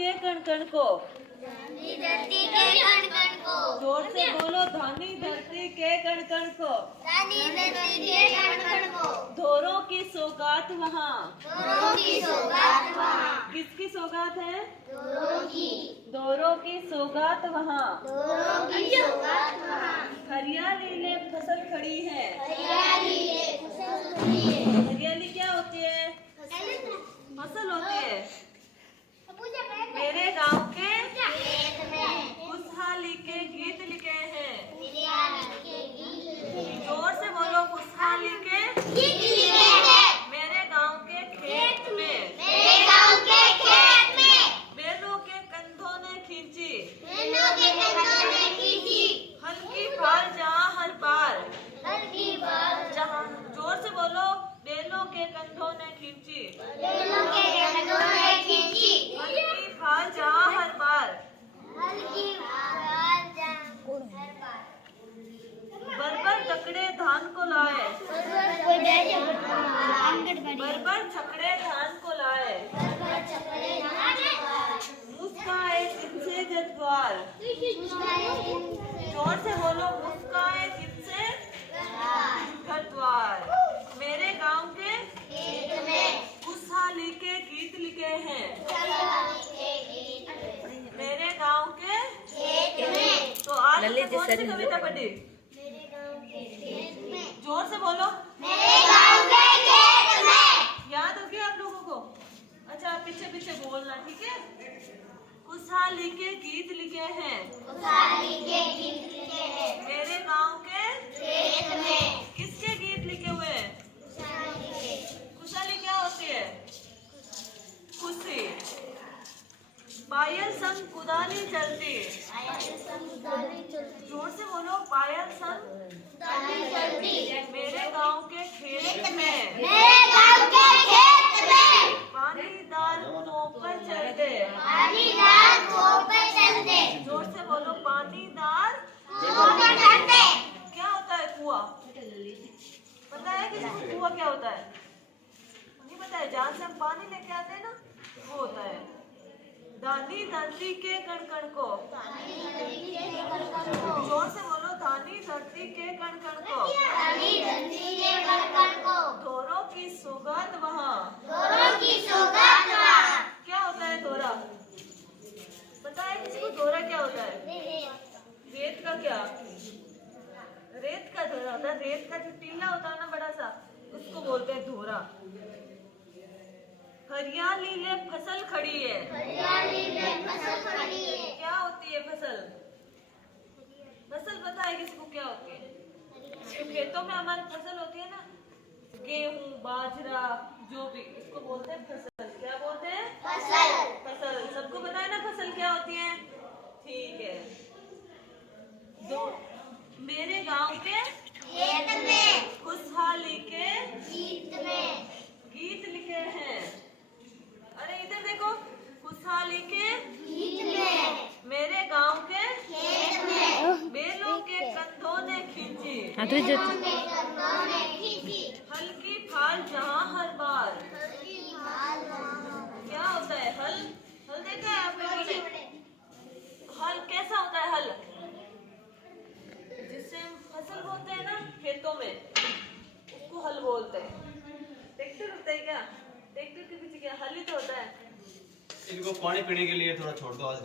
के कण कण को। धानी धरती के कण कण को। जोर से बोलो, धानी धरती के कण कण को। धानी धरती के कण कण को। धोरों की सौगात वहाँ। धोरों की सौगात वहाँ। किसकी सौगात है? धोरों की। धोरों की सौगात वहाँ। धोरों की सौगात वहाँ। हरियाली ले फसल खड़ी है। हरियाली ले फसल खड़ी है। हरियाली क्या होती है? फसल होती है। मेरे गांव के खेत में खुशहाली के गीत लिखे हैं। हरियाली के गीत। जोर से बोलो, खुशहाली के गीत लिखे हैं। मेरे गांव के खेत में। मेरे गांव के खेत में बैलों के कंधों ने खींची। बैलों के कंधों ने खींची। हल्की फाल जहाँ हर बार। हल्की बाल जहाँ जोर से बोलो, बैलों के कंधों ने खींची। बैलों के कंधों ने खींची। हल्की फाल जहाँ हर बार। हल्की बाल जहाँ हर बार। बरबर तकड़े धान को लाए। बरबर छकड़े धान को लाए। मुस्काए जिनसे जज्वार। जोर से बोलो, मुस्काए जिनसे जज्वार। मेरे गांव के खेत में खुशहाली के गीत लिखे हैं। हरियाली के गीत। मेरे गांव के खेत में तो आज हमने कौन सी कविता पढ़ी? मेरे गांव के खेत में। जोर से बोलो, मेरे गांव के खेत में। याद हो गया आप लोगों को? अच्छा, पीछे पीछे बोलना, ठीक है? खुशहाली के गीत लिखे हैं। खुशहाली के गीत लिखे हैं। मेरे गांव के खेत में किसके गीत लिखे हुए हैं? खुशहाली के। खुशहाली क्या होती है? खुशी। पायल संग कुदाली चलती। आयल संग दाली चलती। जोर से बोलो, पायल संग दाली चलती। मेरे गांव के खेत में। मेरे गांव के खेत में पानीदार कुओं पर चलते। पानीदार कुओं पर चलते। जोर से बोलो, पानीदार कुओं पर चलते। क्या होता है कुआं? पता है किसी को कुआं क्या होता है? नहीं पता है? जहाँ से हम पानी लेके आते हैं ना, वो होता है। धानी धरती के कण कण को। जोर से बोलो, धानी धरती के कण कण को। धानी धरती के कण कण को। धोरों की सौगात वहाँ। धोरों की सौगात वहाँ। क्या होता है धोरा? पता है किसी को धोरा क्या होता है? रेत का क्या? रेत का धोरा होता है। रेत का जो टीला होता है ना, बड़ा सा, उसको बोलते हैं धोरा। हरियाली ले फसल खड़ी है। हरियाली में फसल खड़ी है। क्या होती है फसल? फसल पता है किसको क्या होती है? जो खेतों में हमारी फसल होती है ना, गेहूं, बाजरा, जो भी, इसको बोलते हैं फसल। क्या बोलते हैं? फसल। फसल। सबको पता है ना फसल क्या होती है? ठीक है। दो मेरे गांव के खेत में खुशहाली के गीत में गीत लिखे हैं। अरे इधर देखो, खुशहाली के गीत में मेरे गांव के खेत में बैलों के कंधों ने खींची। बैलों के कंधों ने खींची। हल्की फाल जहाँ हर बार। हल्की बाल वहाँ। क्या होता है हल? हल देखा है आपने कभी? हल कैसा होता है? हल जिससे हम फसल बोते हैं ना खेतों में, उसको हल बोलते हैं। ट्रैक्टर होता है क्या? ट्रैक्टर के पीछे क्या हल ही तो होता है। इनको पानी पीने के लिए थोड़ा छोड़ दो आज।